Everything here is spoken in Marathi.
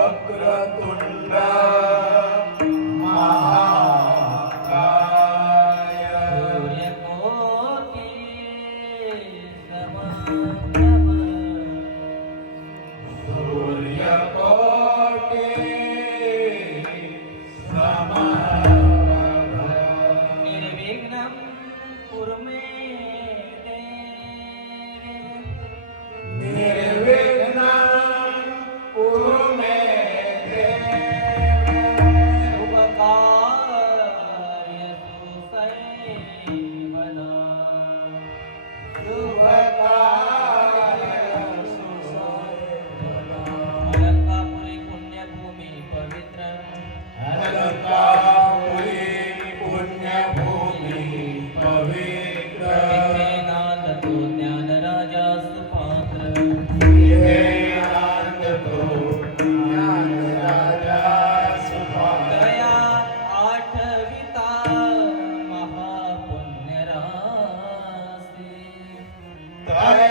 वक्रतुंड महाकाय सूर्यकोटि समप्रभ सूर्यकोटि समप्रभ निर्विघ्नं कुरु मे देव निर्विघ्नं कुरु मे शुभकार्यसु सर्वदा शुभकार्यसु सर्वदा अलंकापुरी पुण्यभूमी पवित्र अलंकापुरी पुण्यभूमी पवित्र नांदतो ज्ञानराजा सुपात्र हे आनंदतो ज्ञानराजा सुपात्र दया आठविता महापुण्यरासी तया